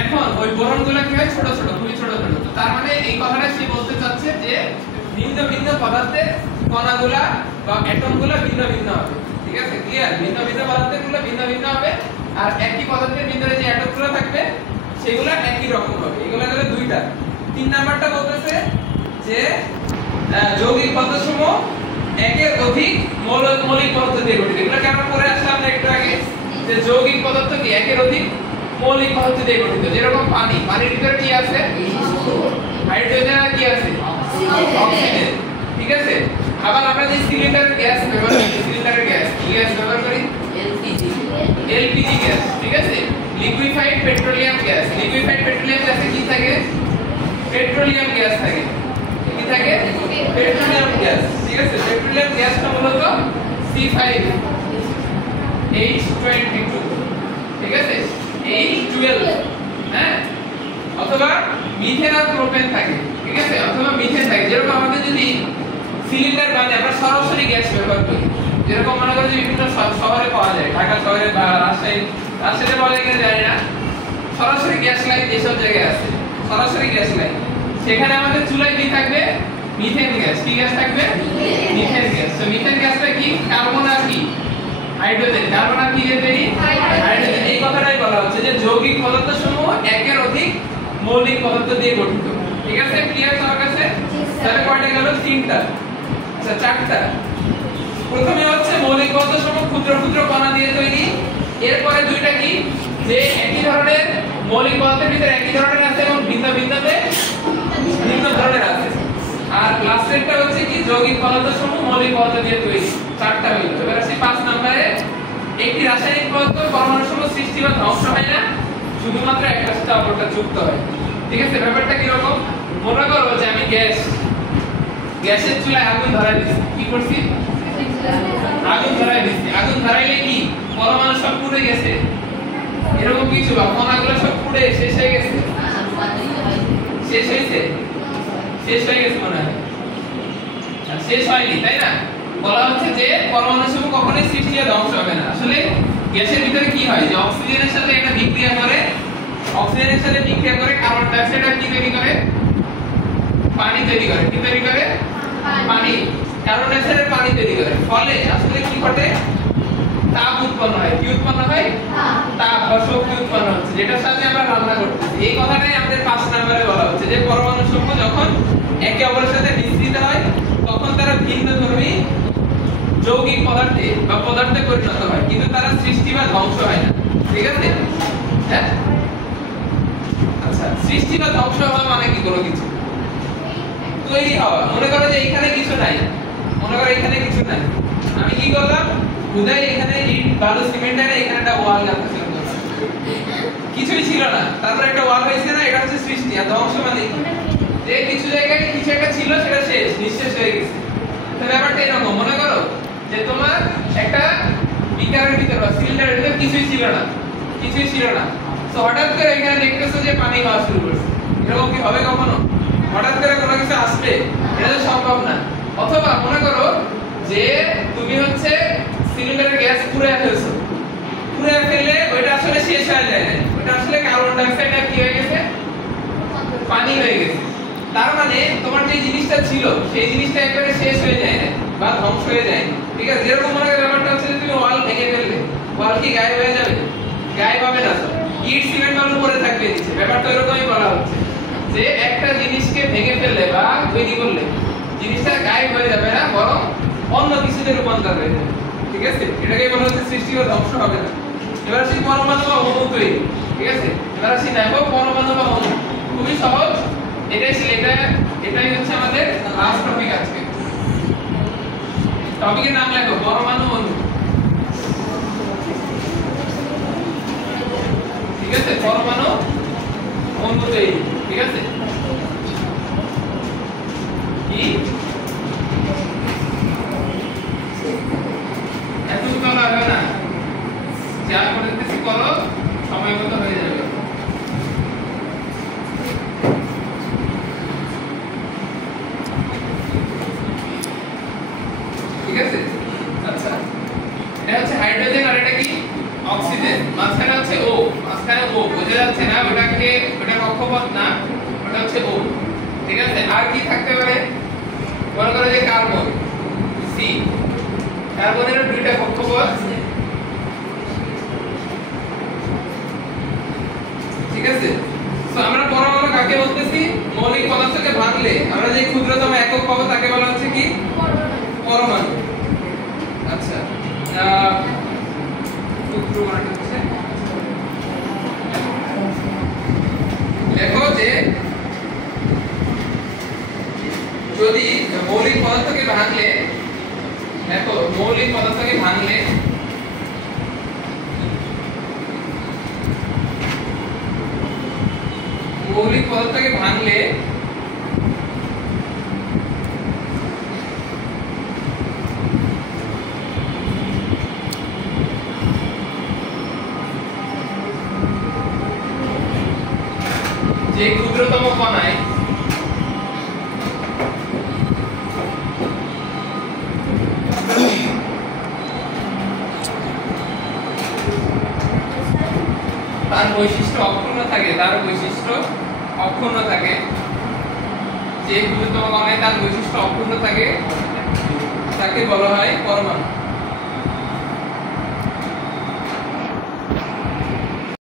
এখন ওই বোরনগুলো কি হয় ছোট ছোট, খুবই ছোট ছোট। তো তার মানে এই কথাটা সে বলতে চাচ্ছে যে ভিন্ন ভিন্ন পদার্থের কণাগুলা বা অ্যাটমগুলো ভিন্ন ভিন্ন হবে। ঠিক আছে, ক্লিয়ার? ভিন্ন ভিন্ন পদার্থগুলো ভিন্ন ভিন্ন হবে, আর একই পদার্থের ভিতরে যে অ্যাটমগুলো থাকবে সেগুলো একই রকম হবে। এগুলো হলো দুইটা। 3 নাম্বারটা বলতেছে যে যৌগিক পদার্থসমূহ একের অধিক মৌলিক পদার্থ দিয়ে গঠিত। এগুলো কেন পড়ে আসলাম আমরা একটু আগে, যে যৌগিক পদার্থ কি একের অধিক মৌলিক পদার্থ দিয়ে গঠিত। যেরকম পানি, পানির ভিতরে কি আছে? হাইড্রোজেন আর কি আছে? অক্সিজেন। ঠিক আছে, আবার আমরা যে সিলিন্ডারের গ্যাস ব্যবহার করি, সিলিন্ডারের গ্যাস কি গ্যাস ব্যবহার করি? LPG gas. ঠিক আছে, liquefied petroleum gas. Liquefied petroleum গ্যাসে কি থাকে? পেট্রোলিয়াম গ্যাস থাকে। কি থাকে? Petroleum gas. ঠিক আছে, পেট্রোলিয়াম গ্যাসটা মূলত C5H22। ঠিক আছে, H12, হ্যাঁ, অথবা মিথেন আর প্রোপেন থাকে। ঠিক আছে, অথবা মিথেন থাকে। যেরকম আমাদের যদি সিলিন্ডার বাদে আমরা সরাসরি গ্যাস ব্যবহার করি, যেরকম মনে করি যে বিভিন্ন শহরে পাওয়া যায়, ঢাকা শহরে বা রাজশাহীতে পাওয়া যায় কিনা জানি না, সরাসরি গ্যাস লাইন যেসব জায়গায় আছে, সরাসরি গ্যাস লাইন, সেখানে আমাদের চুলায় কি থাকবে? Methane gas. কি গ্যাস থাকবে? Methane gas. তো মিথেন গ্যাসটা কি? কার্বন আর কি? হাইড্রোজেন। কার্বন আর কি দিয়ে তৈরি? হাইড্রোজেন। এই কথাটাই বলা হচ্ছে যে যৌগিক পদার্থসমূহ একের অধিক মৌলিক পদার্থ দিয়ে গঠিত। ঠিক আছে, ক্লিয়ার সবার কাছে? তাহলে কয়টা গেল? 3টা। আচ্ছা, 4টা। প্রথমে হচ্ছে মৌলিক পদার্থসমূহ ক্ষুদ্র ক্ষুদ্র কণা দিয়ে তৈরি। এরপরে 2টা কি? যে একই ধরনের মৌলিক পদার্থের ভিতরে একই ধরনের আছে এবং ভিন্ন ভিন্নতে ভিন্ন ধরনের আছে। আর লাস্টেরটা হচ্ছে কি? যৌগিক পদার্থসমূহ মৌলিক পদার্থ দিয়ে তৈরি। 4টা হইল। এবার আসি 5 নম্বরে। একটি রাসায়নিক পদার্থ পরমাণু সমূহ সৃষ্টি বা ধ্বংস হয় না, শুধুমাত্র একটার সাথে অপরটা যুক্ত হয়। ঠিক আছে, ব্যাপারটা কি রকম? মনে করো যে আমি গ্যাসের চুলায় আগুন ধরাই দিছি। কি করছি? আগুন ধরাই দিছি। আগুন ধরাইলে কি পরমাণু সব পুড়ে গেছে? এরকম কিছু, বা কণাগুলো সব পুড়ে শেষ হয়ে গেছে? শেষ হয়েছে? শেষ হয়ে গেছে মনে হয়। শেষ হয়নি, তাই না? বলা হচ্ছে যে পরমাণু সমূহ কখনোই সৃষ্টি বা ধ্বংস হবে না। আসলে গ্যাসের ভিতরে কি হয়? যে অক্সিজেনের সাথে একটা বিক্রিয়া করে, অক্সিজেনের সাথে বিক্রিয়া করে কার্বন ডাই অক্সাইড আর কি তৈরি করে? পানি তৈরি করে। কি তৈরি করে? পানি। কার্বন ডাই অক্সাইডের পানি তৈরি করে। ফলে আসলে কি ঘটে? তাপ উৎপন্ন হয়। কি উৎপন্ন হয়? তাপ বা শক্তি উৎপন্ন হচ্ছে, যেটার সাথে আমরা রান্না করতেছি। এই কথাটাই আমাদের 5 নম্বরে বলা হচ্ছে যে পরমাণু সমূহ যখন একে অপরের সাথে মিশ্রিত হয় তখন তারা ভিন্নধর্মী যৌগিক পদার্থে বা পদার্থে পরিণত হয়, কিন্তু তারা সৃষ্টি বা ধ্বংস হয় না। ঠিক আছে, হ্যাঁ? আচ্ছা, সৃষ্টি বা ধ্বংস হওয়া মানে কি? কোনো কিছু তৈরি হওয়া। মনে করো যে এখানে কিছু নাই, মনে করো এখানে কিছু নাই, আমি কি করলাম? খুদাই এখানে ইট বালু সিমেন্ট এনে এখানে একটা ওয়াল গাঁথতে শুরু করলাম। কিছুই ছিল না, তারপর একটা ওয়াল হয়েছে না? এটা হচ্ছে সৃষ্টি। আর ধ্বংস মানে যে কিছু জায়গায় কিছু একটা ছিল সেটা শেষ, নিঃশেষ হয়ে গেছে। তো ব্যাপারটা এরকম, মনে করো যে তোমার একটা বিকারের ভিতর বা সিলিন্ডারের ভিতর কিছুই ছিল না, কিছুই ছিল না। তো হঠাৎ করে এখানে দেখতেছো যে পানি হওয়া শুরু করছে। এরকম কি হবে কখনো? হঠাৎ করে কোনো কিছু আসবে? এটা তো সম্ভব না। অথবা মনে করো যে তুমি হচ্ছে সিলিন্ডারের গ্যাস পুড়ে ফেলছো, পুড়ে ফেললে ওইটা আসলে শেষ হয়ে যায় না, ওইটা আসলে কার্বন ডাই অক্সাইড আর কি হয়ে গেছে? পানি হয়ে গেছে। তার মানে তোমার যে জিনিসটা ছিল সেই জিনিসটা একবারে শেষ হয়ে যায় না বা ধ্বংস হয়ে যায়। ঠিক আছে, যেরকম মনে করো ব্যাপারটা হচ্ছে যে তুমি ওয়াল ভেঙে ফেললে, ওয়াল কি গায়েব হয়ে যাবে? গায়েব হবে না। ইট সিমেন্ট বালু পড়ে থাকবে নিচে। ব্যাপারটা এরকমই বলা হচ্ছে যে একটা জিনিসকে ভেঙে ফেললে বা তৈরি করলে জিনিসটা গায়েব হয়ে যাবে না, বরং অন্য কিছুতে রূপান্তর হয়ে যাবে। ঠিক আছে, এটাকে বলা হচ্ছে সৃষ্টি বা ধ্বংস হবে না। এবার আসি পরমাণু বা অণু তৈরি। ঠিক আছে, এবার আসি দেখো পরমাণু বা অণু। খুবই সহজ, এটাই হচ্ছে আমাদের লাস্ট টপিক আজকে। টপিকের নাম লেখো পরমাণু অণু। ঠিক আছে, পরমাণু অণু তৈরি। ঠিক আছে, কি এত বলা হবে না, যা করতেছি করো, সময় মতো হয়ে যাবে। ঠিক আছে, আচ্ছা, এটা হচ্ছে হাইড্রোজেন আর এটা কি? অক্সিজেন। মাঝখানে হচ্ছে ও, মাঝখানে ও বোঝা যাচ্ছে না, ওটা থাকে ওটা কক্ষপথ না, ওটা হচ্ছে ও। ঠিক আছে, আর কি থাকতে পারে? মনে করো যে কার্বন সি, কার্বনের দুইটা কক্ষপথ। ঠিক আছে, তো আমরা পরমাণু কাকে বলতেছি? মৌলিক পদার্থকে ভাঙলে আমরা যে ক্ষুদ্রতম একক পাবো তাকে বলা হচ্ছে কি? পরমাণু। আচ্ছা, ক্ষুদ্র মানে হচ্ছে, দেখো যে যদি মৌলিক পদার্থকে ভাঙলে, দেখো মৌলিক পদার্থকে ভাঙলে মৌলিক পদার্থকে ভাঙলে যে ক্ষুদ্রতম কণায় তার বৈশিষ্ট্য অক্ষুণ্ণ থাকে, তার বৈশিষ্ট্য অক্ষুণ্ণ থাকে, যে ক্ষুদ্রতম কণায় তার বৈশিষ্ট্য অক্ষুণ্ণ থাকে তাকে বলা হয় পরমাণু।